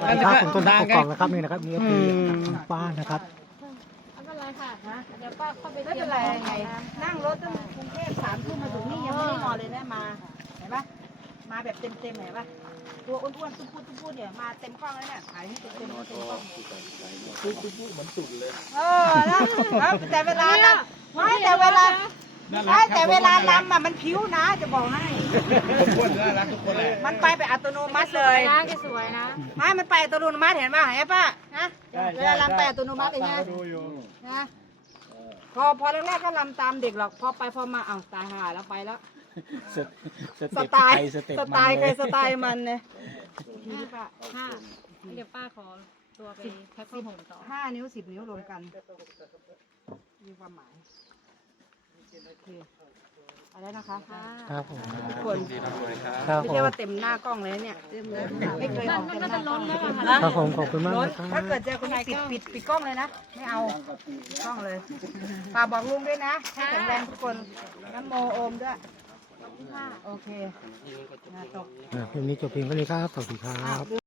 วัสดีครับผมต้นน้ำกองนะครับนี่นะครับนี่ก็คือคุณป้านะครับไม่เป็นไรค่ะนะเดี๋ยวป้าเข้าไปไม่เป็นไรไงนั่งรถตั้งกรุงเทพ3 ทุ่มมาถึงนี่ยังไม่ได้นอนเลยนะมาเห็นปะมาแบบเต็มเห็นปะตัวอ้วนๆตุ้มพูดเนี่ยมาเต็มกล้องแล้วเนี่ยถ่ายให้เต็มกล้องตุ้มเหมือนสุดเลยแล้วแต่เวลาลำไม่แต่เวลาลำอ่ะมันผิวนะจะบอกให้มันไปอัตโนมัติเลยนะแกสวยนะไม่มันไปอัตโนมัติเห็นป่ะเห็นป่ะนะเวลาลำไปอัตโนมัติอย่างเงี้ยนะพอแรกๆก็ลำตามเด็กหรอกพอมาอ้าวตายห่าแล้วไปแล้วสไตล์เคยสไตล์มันเนี่ยนี่ป่ะเดี๋ยวป้าขอตัวไปแพ็คข้าวหอมต่อ 5 นิ้ว 10 นิ้วรวมกันมีความหมายโอเคอะไรนะคะครับผมทุกคนครับไม่ผใช่มว่าเต็มหน้ากล้องเลยเนี่ยไม่เคยออกเต็มหน้ากล้องครับผมขอบคุณมากล้นนะครับถ้าเกิดเจอคนปิดกล้องเลยนะไม่เอากล้องเลยฝากบอกลุงด้วยนะให้แข็งแรงทุกคนน้ำโมโอมด้วยโอเคตกคลิปนี้จบเพียงเท่านี้ครับสวัสดีครับ